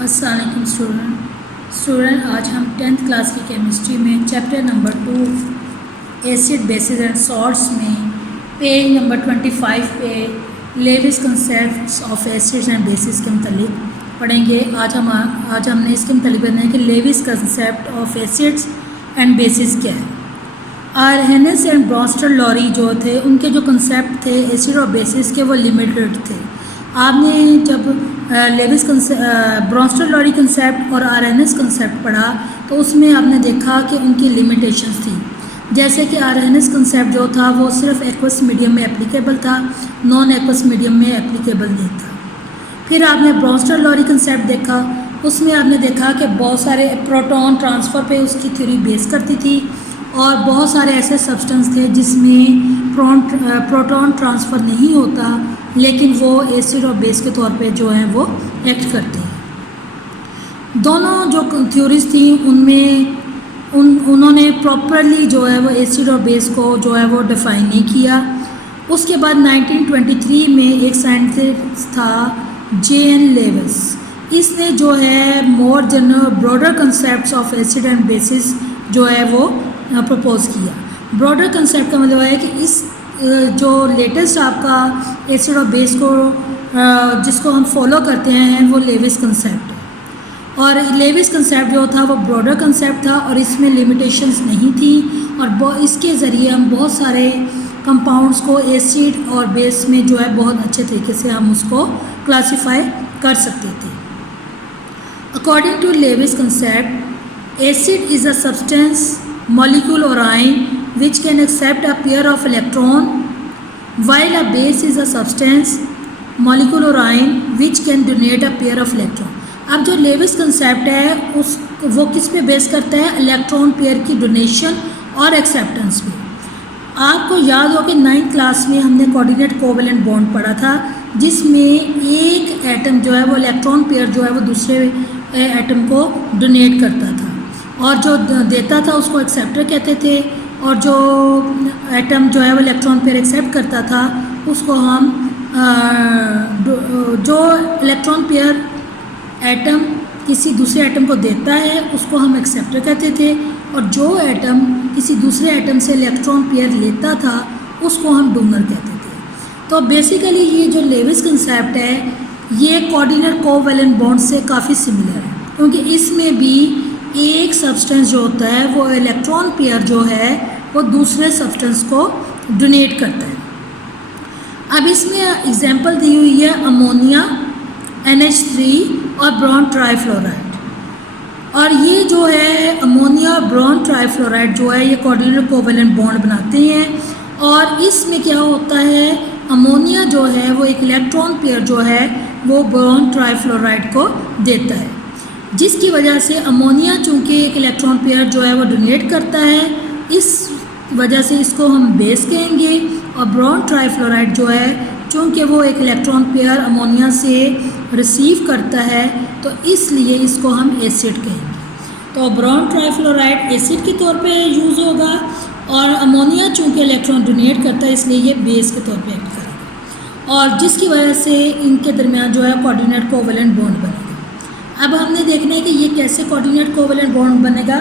अस्सलाम वालेकुम स्टूडेंट आज हम 10th क्लास की केमिस्ट्री में chapter number 2 acid bases and salts में पेज नंबर 25 पे Lewis concepts of acids and bases के मतलब पढ़ेंगे। आज हमने इसके मतलब पढ़ना है कि Lewis concept of acids and bases क्या है। आरहेनेस एंड ब्रॉन्स्टर-लॉरी जो थे उनके जो कंसेप्ट थे एसिड और बेसिस के वो लिमिटेड थे। आपने जब लेविस ब्रॉन्स्टर-लॉरी कंसेप्ट और आरहेनेस कंसेप्ट पढ़ा तो उसमें आपने देखा कि उनकी लिमिटेशंस थी। जैसे कि आरहेनेस कंसेप्ट जो था वो सिर्फ एक्वस मीडियम में एप्लीकेबल था, नॉन एक्वस मीडियम में एप्लीकेबल नहीं था। फिर आपने ब्रॉन्स्टर-लॉरी कंसेप्ट देखा, उसमें आपने देखा कि बहुत सारे प्रोटॉन ट्रांसफ़र पे उसकी थ्योरी बेस करती थी और बहुत सारे ऐसे सब्सटेंस थे जिसमें प्रोटॉन ट्रांसफ़र नहीं होता लेकिन वो एसिड और बेस के तौर पे जो है वो एक्ट करते हैं। दोनों जो थ्योरीज थी उनमें उन्होंने प्रॉपरली जो है वो एसिड और बेस को जो है वो डिफ़ाइन नहीं किया। उसके बाद 1923 में एक साइंटिस्ट था जे.एन. लेविस, इसने जो है more general broader concepts of acid and basis जो है वो प्रपोज़ किया। ब्रॉडर कंसेप्ट का मतलब है कि इस जो लेटेस्ट आपका एसिड और बेस को जिसको हम फॉलो करते हैं वो लेविस कंसेप्ट है। और लेविस कंसेप्ट जो था वो ब्रॉडर कंसेप्ट था और इसमें लिमिटेशंस नहीं थी और इसके ज़रिए हम बहुत सारे कंपाउंड्स को एसिड और बेस में जो है बहुत अच्छे तरीके से हम उसको क्लासीफाई कर सकते थे। According to Lewis concept, acid is a substance molecule or ion which can accept a pair of electron, while a base is a substance molecule or ion which can donate a pair of electron। अब जो Levi's concept है वो किस पे base करता है? Electron pair की donation और एक्सेप्टेंस पे। आपको याद हो कि 9th क्लास में हमने कोऑर्डिनेट कोवेलेंट बॉन्ड पढ़ा था जिसमें एक एटम जो है वो इलेक्ट्रॉन पेयर जो है वो दूसरे एटम को डोनेट करता था और जो देता था उसको एक्सेप्टर कहते थे और जो एटम जो है वो इलेक्ट्रॉन पेयर एक्सेप्ट करता था उसको हम जो इलेक्ट्रॉन पेयर एटम किसी दूसरे एटम को देता है उसको हम एक्सेप्टर कहते थे और जो एटम किसी दूसरे एटम से इलेक्ट्रॉन पेयर लेता था उसको हम डोनर कहते थे। तो बेसिकली ये जो लेविस कंसेप्ट है ये कोऑर्डिनेट कोवेलेंट बॉन्ड से काफ़ी सिमिलर है क्योंकि इसमें भी एक सब्सटेंस जो होता है वो इलेक्ट्रॉन पेयर जो है वो दूसरे सब्सटेंस को डोनेट करता है। अब इसमें एग्जांपल दी हुई है अमोनिया, NH3 और बोरॉन ट्राईफ्लोराइड। और ये जो है अमोनिया और बोरॉन ट्राईफ्लोराइड जो है ये कोऑर्डिनेट कोवेलेंट बॉन्ड बनाते हैं और इसमें क्या होता है अमोनिया जो है वो एक इलेक्ट्रॉन पेयर जो है वो बोरॉन ट्राईफ्लोराइड को देता है, जिसकी वजह से अमोनिया चूँकि एक इलेक्ट्रॉन पेयर जो है वो डोनेट करता है इस वजह से इसको हम बेस कहेंगे और बोरॉन ट्राईफ्लोराइड जो है चूँकि वो एक इलेक्ट्रॉन पेयर अमोनिया से रिसीव करता है तो इसलिए इसको हम एसिड कहेंगे। तो बोरॉन ट्राईफ्लोराइड एसिड के तौर पे यूज़ होगा और अमोनिया चूँकि इलेक्ट्रॉन डोनेट करता है इसलिए ये बेस के तौर पे एक्ट करेगा और जिसकी वजह से इनके दरमियान जो है कोऑर्डिनेट कोवेलेंट बॉन्ड बनेगा। अब हमने देखना है कि ये कैसे कोऑर्डिनेट कोवेलेंट बॉन्ड बनेगा।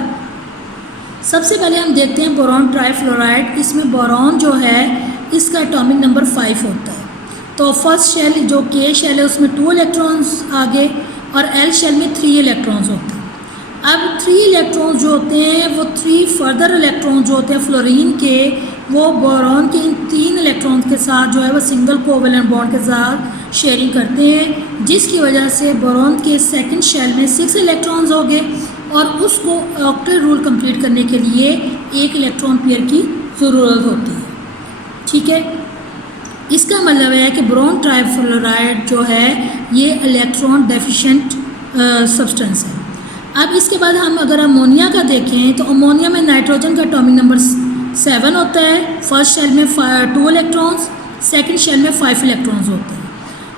सबसे पहले हम देखते हैं बोरॉन ट्राईफ्लोराइड। इसमें बोरॉन जो है इसका एटॉमिक नंबर 5 होता है। तो फर्स्ट शेल जो के शेल है उसमें 2 इलेक्ट्रॉन्स आगे और एल शेल में 3 इलेक्ट्रॉन्स होते हैं। अब 3 इलेक्ट्रॉन्स जो होते हैं वो 3 फर्दर इलेक्ट्रॉन्स जो होते हैं फ्लोरीन के वो बोरॉन के इन 3 इलेक्ट्रॉन्स के साथ जो है वो सिंगल कोवेलेंट बॉन्ड के साथ शेयरिंग करते हैं, जिसकी वजह से बोरॉन के सेकंड शेल में 6 इलेक्ट्रॉन्स हो गए और उसको ऑक्टेट रूल कंप्लीट करने के लिए एक इलेक्ट्रॉन पेयर की ज़रूरत होती है। ठीक है, इसका मतलब है कि बोरॉन ट्राईफ्लोराइड जो है ये इलेक्ट्रॉन डेफिशिएंट सब्सटेंस है। अब इसके बाद हम अगर अमोनिया का देखें तो अमोनिया में नाइट्रोजन का एटॉमिक नंबर 7 होता है। फर्स्ट शेल में 2 इलेक्ट्रॉन्स, सेकंड शेल में 5 इलेक्ट्रॉन्स होते हैं।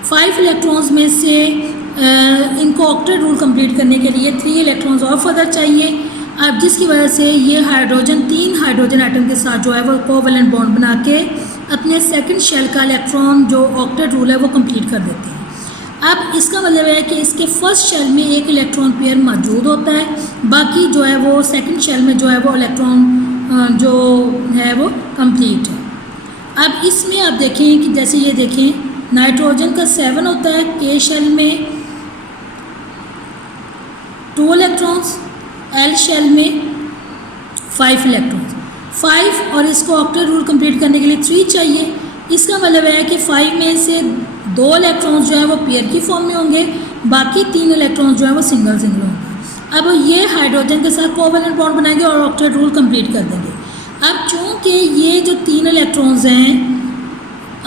5 इलेक्ट्रॉन्स में से इनको ऑक्टेट रूल कंप्लीट करने के लिए 3 इलेक्ट्रॉन्स और फर्दर चाहिए। अब जिसकी वजह से ये हाइड्रोजन 3 हाइड्रोजन एटम के साथ जो है वो कोवेलेंट बॉन्ड बना के अपने सेकंड शेल का इलेक्ट्रॉन जो ऑक्टेट रूल है वो कंप्लीट कर देते हैं। अब इसका मतलब है कि इसके फर्स्ट शेल में एक इलेक्ट्रॉन पेयर मौजूद होता है, बाकी जो है वो सेकंड शेल में जो है वो इलेक्ट्रॉन जो है वो कंप्लीट है। अब इसमें आप देखें कि जैसे ये देखें नाइट्रोजन का 7 होता है, के शेल में 2 इलेक्ट्रॉन्स, एल शेल में 5 इलेक्ट्रॉन्स, 5 और इसको ऑक्टेट रूल कंप्लीट करने के लिए 3 चाहिए। इसका मतलब है कि 5 में से 2 इलेक्ट्रॉन्स जो है वो पेयर की फॉर्म में होंगे, बाकी 3 इलेक्ट्रॉन्स जो है वो सिंगल होंगे। अब ये हाइड्रोजन के साथ कोवैलेंट बॉन्ड बनाएंगे और ऑक्टेट रूल कंप्लीट कर देंगे। अब चूँकि ये जो 3 इलेक्ट्रॉन्स हैं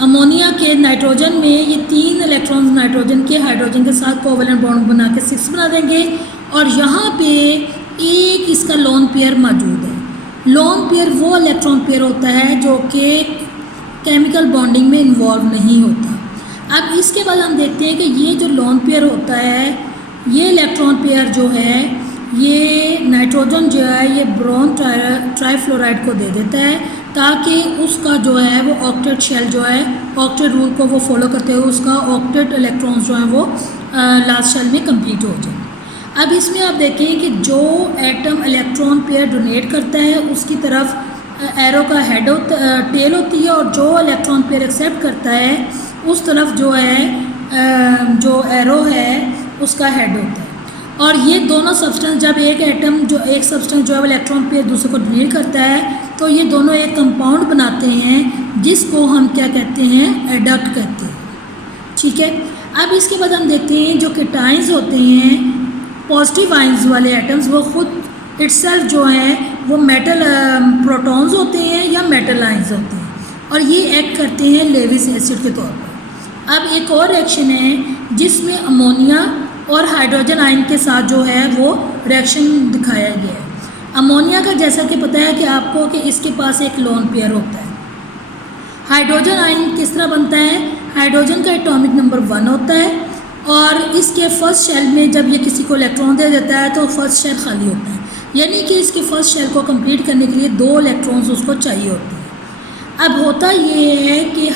अमोनिया के नाइट्रोजन में, ये 3 इलेक्ट्रॉन्स नाइट्रोजन के हाइड्रोजन के साथ कोवैलेंट बॉन्ड बना के 6 बना देंगे और यहाँ पे एक इसका लोन पेयर मौजूद है। लोन पेयर वो इलेक्ट्रॉन पेयर होता है जो कि केमिकल बॉन्डिंग में इन्वॉल्व नहीं होता। अब इसके बाद हम देखते हैं कि ये जो लोन पेयर होता है, ये इलेक्ट्रॉन पेयर जो है ये नाइट्रोजन जो है ये ब्रोन ट्राईफ्लोराइड को दे देता है ताकि उसका जो है वो ऑक्टेट शेल जो है ऑक्टेट रूल को वो फॉलो करते हुए उसका ऑक्टेट इलेक्ट्रॉन्स जो है वो लास्ट शेल में कंप्लीट हो जाए। अब इसमें आप देखें कि जो एटम इलेक्ट्रॉन पेयर डोनेट करता है उसकी तरफ एरो का हेड टेल होती है और जो इलेक्ट्रॉन पेयर एक्सेप्ट करता है उस तरफ जो है जो एरो है उसका हेड होता है। और ये दोनों सब्सटेंस जब एक सब्सटेंस जो है इलेक्ट्रॉन पेयर दूसरे को डोनेट करता है तो ये दोनों एक कंपाउंड बनाते हैं जिसको हम क्या कहते हैं, एडक्ट कहते हैं। ठीक है, अब इसके बाद हम देखते हैं जो केटाइंस होते हैं पॉजिटिव आइंस वाले एटम्स वो खुद इटसेल्फ जो हैं वो मेटल प्रोटॉन्स होते हैं या मेटल आइंस होते हैं और ये एक्ट करते हैं लेविस एसिड के तौर पर। अब एक और रिएक्शन है जिसमें अमोनिया और हाइड्रोजन आयन के साथ जो है वो रिएक्शन दिखाया गया है। अमोनिया का जैसा कि पता है कि आपको कि इसके पास एक लोन पेयर होता है। हाइड्रोजन आयन किस तरह बनता है, हाइड्रोजन का एटॉमिक नंबर 1 होता है और इसके फर्स्ट शेल में जब ये किसी को इलेक्ट्रॉन दे देता है तो फर्स्ट शेल खाली होता है, यानी कि इसके फर्स्ट शेल को कंप्लीट करने के लिए 2 इलेक्ट्रॉन्स उसको चाहिए होते हैं। अब होता ये है कि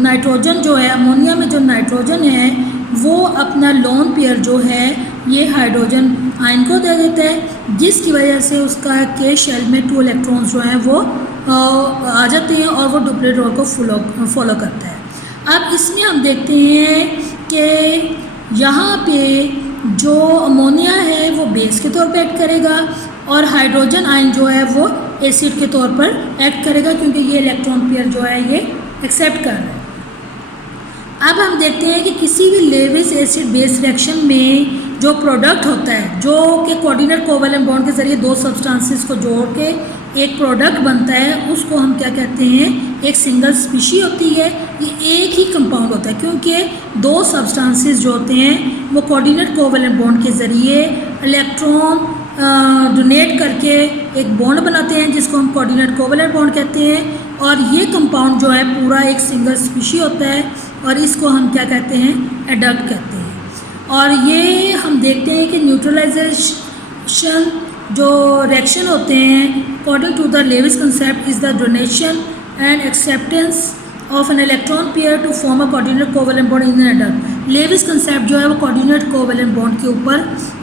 नाइट्रोजन जो है अमोनिया में जो नाइट्रोजन है वो अपना लोन पेयर जो है ये हाइड्रोजन आयन को दे देता है जिसकी वजह से उसका के शेल में 2 इलेक्ट्रॉन्स जो हैं वो आ जाते हैं और वो डुप्लीकेट रोल को फॉलो करता है। अब इसमें हम देखते हैं कि यहाँ पे जो अमोनिया है वो बेस के तौर पे एक्ट करेगा और हाइड्रोजन आयन जो है वो एसिड के तौर पर एक्ट करेगा क्योंकि ये इलेक्ट्रॉन पेयर जो है ये एक्सेप्ट कर रहा है। अब हम देखते हैं कि किसी भी लेविस एसिड बेस रिएक्शन में जो प्रोडक्ट होता है जो कि कोऑर्डिनेट कोवैलेंट बॉन्ड के ज़रिए 2 सब्सटेंसेस को जोड़ के एक प्रोडक्ट बनता है उसको हम क्या कहते हैं, एक सिंगल स्पीशी होती है। ये एक ही कंपाउंड होता है क्योंकि 2 सब्सटेंसेस जो होते हैं वो कोऑर्डिनेट कोवैलेंट बॉन्ड के ज़रिए इलेक्ट्रॉन डोनेट करके एक बॉन्ड बनाते हैं जिसको हम कोऑर्डिनेट कोवैलेंट बॉन्ड कहते हैं और ये कंपाउंड जो है पूरा एक सिंगल स्पीशी होता है और इसको हम क्या कहते हैं, एडक्ट कहते हैं। और ये हम देखते हैं कि न्यूट्रलाइजेशन जो रिएक्शन होते हैं according to the Lewis concept is the donation and acceptance of an electron pair to form a coordinate covalent bond in an adduct. Lewis concept जो है वो कोऑर्डिनेट कोवैलेंट बॉन्ड के ऊपर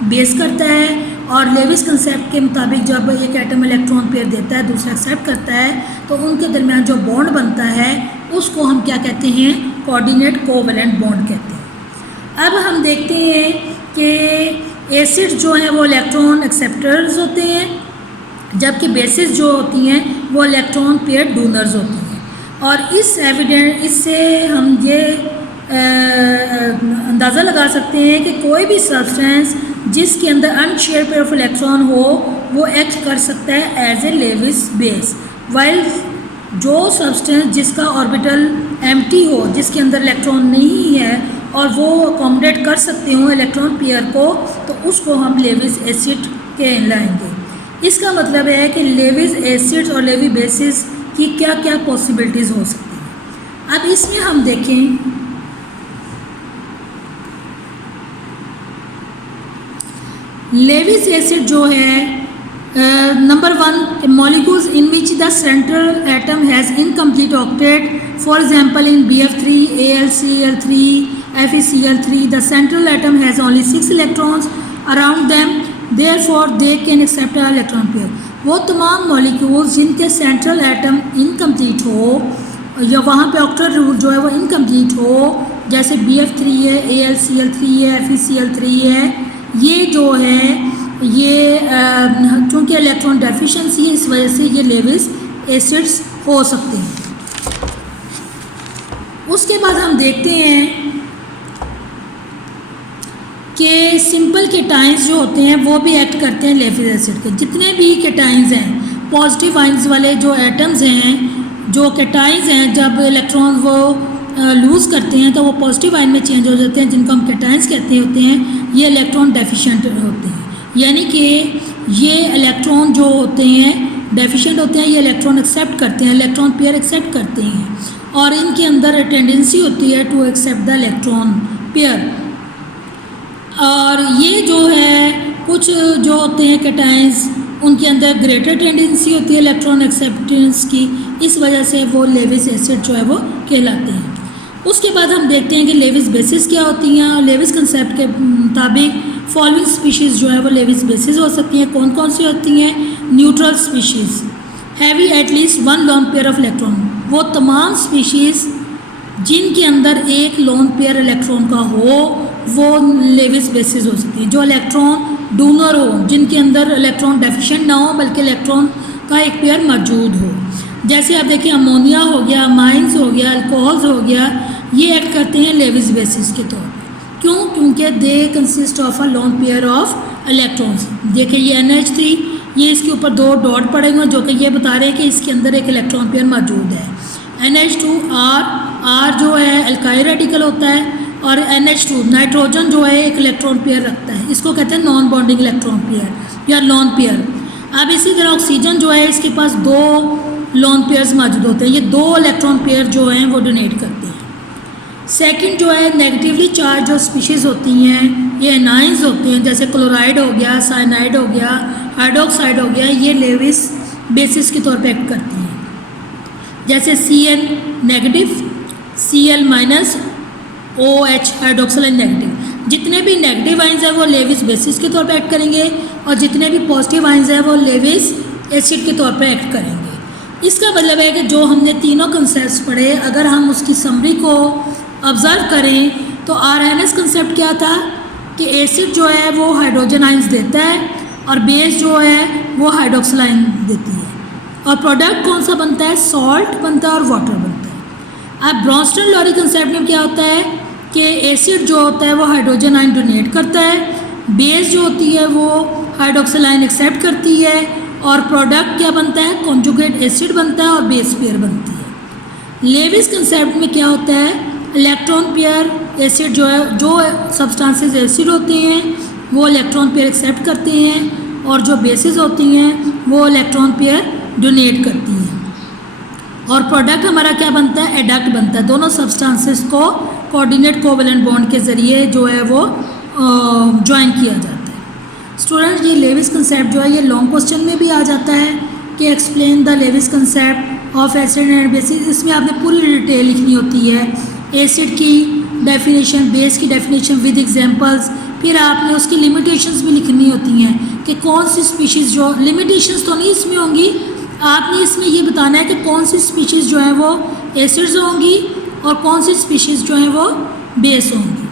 बेस करता है और लेविस कंसेप्ट के मुताबिक जब एक एटम इलेक्ट्रॉन पेयर देता है दूसरा एक्सेप्ट करता है तो उनके दरमियान जो बॉन्ड बनता है उसको हम क्या कहते हैं, कोऑर्डिनेट कोवैलेंट बॉन्ड कहते हैं। अब हम देखते हैं कि एसिड जो है वो इलेक्ट्रॉन एक्सेप्टर्स होते हैं जबकि बेसिस जो होती हैं वो इलेक्ट्रॉन पेयर डोनर्स होती हैं। और इससे हम ये अंदाज़ा लगा सकते हैं कि कोई भी सब्सटेंस जिसके अंदर अनशेयर्ड पेयर ऑफ इलेक्ट्रॉन हो वो एक्ट कर सकता है as a Lewis base, while जो सब्सटेंस जिसका ऑर्बिटल एम्प्टी हो, जिसके अंदर इलेक्ट्रॉन नहीं है और वो अकोमोडेट कर सकते हो इलेक्ट्रॉन पेयर को, तो उसको हम लेविस एसिड कहलाएंगे। इसका मतलब है कि लेविस एसिड्स और लेवी बेसिस की क्या क्या पॉसिबिलिटीज़ हो सकती हैं। अब इसमें हम देखें लेविस एसिड जो है number 1 molecules in which the central atom has incomplete octet, for example in BF3, AlCl3 FeCl3, the central atom has only 6 electrons around them, therefore they can accept an electron pair. वो तमाम molecules जिनके central atom incomplete हो या वहाँ पे octet rule जो है वो इनकम्प्लीट हो, जैसे BF3 है, AlCl3 है, FeCl3 है, ये जो है ये चूँकि इलेक्ट्रॉन डेफिशिएंसी है इस वजह से ये लेविस एसिड्स हो सकते हैं। उसके बाद हम देखते हैं कि सिंपल केटाइंस जो होते हैं वो भी एक्ट करते हैं लेविस एसिड के। जितने भी केटाइंस हैं, पॉजिटिव आइंस वाले जो एटम्स हैं, जो केटाइंस हैं, जब इलेक्ट्रॉन वो लूज़ करते हैं तो वो पॉजिटिव आइन में चेंज हो जाते हैं, जिनको हम केटाइंस कहते होते हैं। ये इलेक्ट्रॉन डेफिशिएंट होते हैं, यानी कि ये इलेक्ट्रॉन जो होते हैं डेफिशिएंट होते हैं, ये इलेक्ट्रॉन एक्सेप्ट करते हैं, इलेक्ट्रॉन पेयर एक्सेप्ट करते हैं और इनके अंदर टेंडेंसी होती है to accept the electron pair. और ये जो है कुछ जो होते हैं केटाइंस उनके अंदर ग्रेटर टेंडेंसी होती है इलेक्ट्रॉन एक्सेप्टेंस की, इस वजह से वो लेविस एसिड जो है वो कहलाते हैं। उसके बाद हम देखते हैं कि लेविस बेसिस क्या होती हैं, और लेविस कंसेप्ट के मुताबिक फॉलोइंग स्पीशीज़ जो है वो लेविस बेसिस हो सकती हैं। कौन कौन सी होती हैं? Neutral species heavy at least 1 lone pair of electron, वो तमाम स्पीशीज़ जिनके अंदर एक लोन पेयर इलेक्ट्रॉन का हो वो लेविस बेसिस हो सकती है। जो इलेक्ट्रॉन डोनर हो, जिनके अंदर इलेक्ट्रॉन डेफिशिएंट ना हो बल्कि इलेक्ट्रॉन का एक पेयर मौजूद हो, जैसे आप देखिए अमोनिया हो गया, माइंस हो गया, अल्कोहल्स हो गया, ये एक्ट करते हैं लेविस बेसिस के तौर पर। क्यों? क्योंकि they consist of a lone pair of electrons. देखिए ये NH3, ये इसके ऊपर 2 डॉट पड़े हुए हैं जो कि ये बता रहे हैं कि इसके अंदर एक इलेक्ट्रॉन पेयर मौजूद है। NH2R, R जो है अल्काइल रेडिकल होता है, और NH2 नाइट्रोजन जो है एक इलेक्ट्रॉन पेयर रखता है, इसको कहते हैं नॉन बॉन्डिंग इलेक्ट्रॉन पेयर या लोन पेयर। अब इसी तरह ऑक्सीजन जो है इसके पास 2 लोन पेयर्स मौजूद होते हैं, ये 2 इलेक्ट्रॉन पेयर जो हैं वो डोनेट करते हैं। सेकंड जो है नेगेटिवली चार्ज जो स्पीशीज़ होती हैं ये एनाइंस होते हैं, जैसे क्लोराइड हो गया, साइनाइड हो गया, हाइड्रोक्साइड हो गया, ये लेविस बेसिस के तौर पे एक्ट करती हैं। जैसे Cl negative, Cl minus, OH hydroxyl negative. जितने भी नेगेटिव आइंस हैं वो लेविस बेसिस के तौर पे एक्ट करेंगे और जितने भी पॉजिटिव आइंस हैं वो लेविस एसिड के तौर पे एक्ट करेंगे। इसका मतलब है कि जो हमने तीनों कंसेप्ट्स पढ़े, अगर हम उसकी समरी को ऑब्ज़र्व करें तो RNS कंसेप्ट क्या था कि एसिड जो है वो हाइड्रोजन आइंस देता है और बेस जो है वो हाइड्रोक्सिल आइन देती है, और प्रोडक्ट कौन सा बनता है? सॉल्ट बनता है और वाटर बनता है। अब ब्रॉन्स्टन-लॉरी कंसेप्ट में क्या होता है कि एसिड जो होता है वो हाइड्रोजन आइन डोनेट करता है, बेस जो होती है वो हाइड्रोक्सिल आइन एक्सेप्ट करती है, और प्रोडक्ट क्या बनता है? कॉन्जुगेट एसिड बनता है और बेस पेयर बनती है। लेविस कंसेप्ट में क्या होता है? इलेक्ट्रॉन पेयर एसिड जो है, जो सब्सटेंसेस एसिड होते हैं वो इलेक्ट्रॉन पेयर एक्सेप्ट करते हैं, और जो बेसिस होती हैं वो इलेक्ट्रॉन पेयर डोनेट करती हैं, और प्रोडक्ट हमारा क्या बनता है? एडक्ट बनता है। दोनों सब्सटेंसेस को कोऑर्डिनेट कोवेलेंट बॉन्ड के ज़रिए जो है वो ज्वाइन किया जाता है। स्टूडेंट्स, ये लेविस कंसेप्ट जो है ये लॉन्ग क्वेश्चन में भी आ जाता है कि explain the Lewis concept of acid and bases. इसमें आपने पूरी डिटेल लिखनी होती है, एसिड की डेफिनेशन, बेस की डेफिनेशन विद एग्जांपल्स, फिर आपने उसकी लिमिटेशंस भी लिखनी होती हैं कि कौन सी स्पीशीज़ जो, लिमिटेशंस तो नहीं इसमें होंगी, आपने इसमें ये बताना है कि कौन सी स्पीशीज़ जो है वो एसिड्स होंगी और कौन सी स्पीशीज़ जो है वो बेस होंगी।